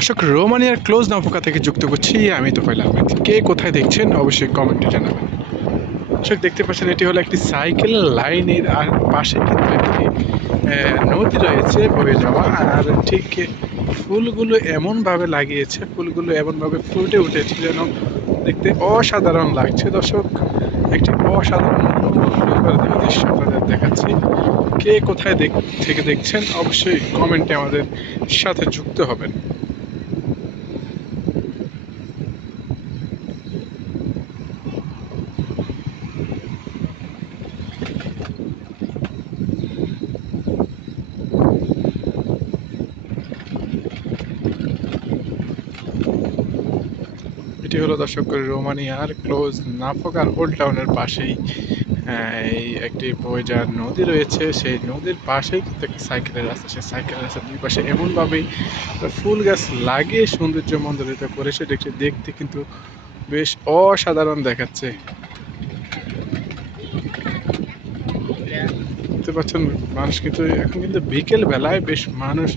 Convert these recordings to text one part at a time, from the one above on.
দর্শক, রোমানিয়ার ক্লোজ নাফকা থেকে যুক্ত করছি আমি তোফায়েল আহমেদ। কে কোথায় দেখছেন অবশ্যই কমেন্টে জানাবেন। দর্শক, দেখতে পাচ্ছেন এটি হলো একটি সাইকেল লাইনের, আর পাশে কিন্তু একটি নদী রয়েছে বয়ে যাওয়া। আর ঠিক ফুলগুলো এমনভাবে লাগিয়েছে, ফুলগুলো এমনভাবে ফুটে উঠেছে যেন দেখতে অসাধারণ লাগছে। দর্শক, একটি অসাধারণ মনোমুগ্ধকর দৃশ্য আপনাদের দেখাচ্ছি। কে কোথায় থেকে দেখছেন অবশ্যই কমেন্টে আমাদের সাথে যুক্ত হবেন। এটি হলো দর্শক রোমানিয়ার ক্লোজ নাফকার ওল্ড টাউনের পাশেই এই একটি বয়ে যাওয়ার নদী রয়েছে। সেই নদীর পাশেই কিন্তু একটা সাইকেলের রাস্তা। সেই সাইকেলের রাস্তার দুই পাশে এমনভাবেই ফুল গাছ লাগিয়ে সৌন্দর্য মণ্ডিত করেছে, দেখতে কিন্তু বেশ অসাধারণ দেখাচ্ছে। দেখতে পাচ্ছেন মানুষ কিন্তু এখন কিন্তু বিকেল বেলায় বেশ মানুষ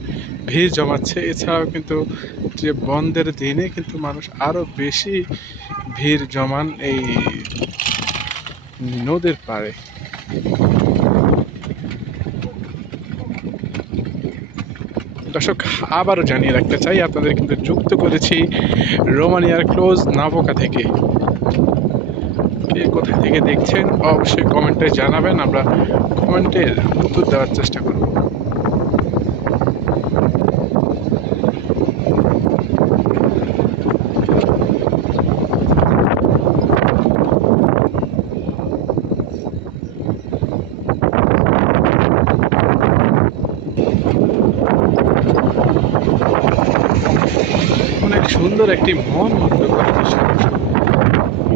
ভিড় জমাচ্ছে। এছাড়াও কিন্তু যে বন্ধের দিনে কিন্তু মানুষ আরো বেশি ভিড় জমান এই নদীর পাড়ে। দর্শক, আবারও জানিয়ে রাখতে চাই আপনাদের কিন্তু যুক্ত করেছি রোমানিয়ার ক্লোজ নাভোকা থেকে। কে কোথা থেকে দেখছেন অবশ্যই কমেন্টে জানাবেন, আমরা কমেন্টের উত্তর দেওয়ার চেষ্টা করব। অনেক সুন্দর একটি মন মুগ্ধকর দৃশ্য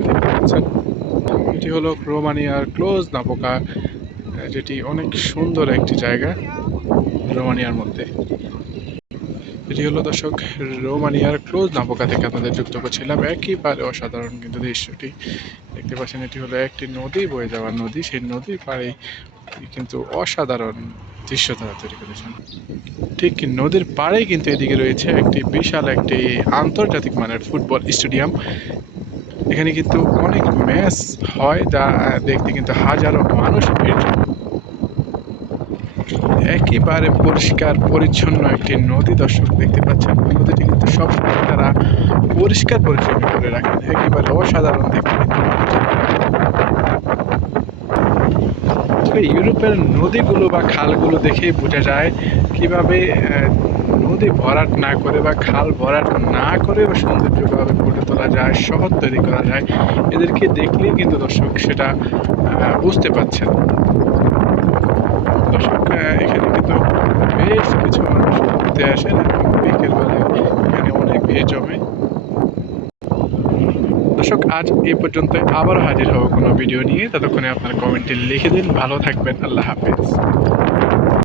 দেখতে পাচ্ছেন। এটি হলো রোমানিয়ার ক্লোজ নাভোকা, যেটি অনেক সুন্দর একটি জায়গা রোমানিয়ার মধ্যে। এটি হলো দর্শক রোমানিয়ার ক্লোজ নাভোকা থেকে আপনাদের যুক্ত করছিলাম। একেবারে অসাধারণ কিন্তু দৃশ্যটি দেখতে পাচ্ছেন। এটি হলো একটি নদী বয়ে যাওয়া নদী, সেই নদীর পাড়ে কিন্তু অসাধারণ দৃশ্য তারা তৈরি করেছেন। ঠিক নদীর পাড়েই কিন্তু এদিকে রয়েছে একটি বিশাল একটি আন্তর্জাতিক মানের ফুটবল স্টেডিয়াম। এখানে কিন্তু অনেক ম্যাচ হয়, যা দেখতে কিন্তু হাজারো মানুষ ভিড় জমান। একেবারে পরিষ্কার পরিচ্ছন্ন একটি নদী দর্শক দেখতে পাচ্ছেন। নদীটি কিন্তু সবসময় তারা পরিষ্কার পরিচ্ছন্ন করে রাখেন, একেবারে অসাধারণ দেখতে। ইউরোপের নদীগুলো বা খালগুলো দেখেই বোঝা যায় কিভাবে নদী ভরাট না করে বা খাল ভরাট না করেও সৌন্দর্যভাবে গড়ে তোলা যায়, শহর তৈরি করা যায়। এদেরকে দেখলেই কিন্তু দর্শক সেটা বুঝতে পারছেন। দর্শক, এখানে কিন্তু বেশ কিছু মানুষ ঘুরতে আসেন এবং বিকেলবেলায় এখানে অনেক ভিড় জমে। দর্শক, আজ এই পর্যন্ত, আবারও হাজির হব কোনো ভিডিও নিয়ে। ততক্ষণে আপনার কমেন্টে লিখে দিন। ভালো থাকবেন, আল্লাহ হাফেজ।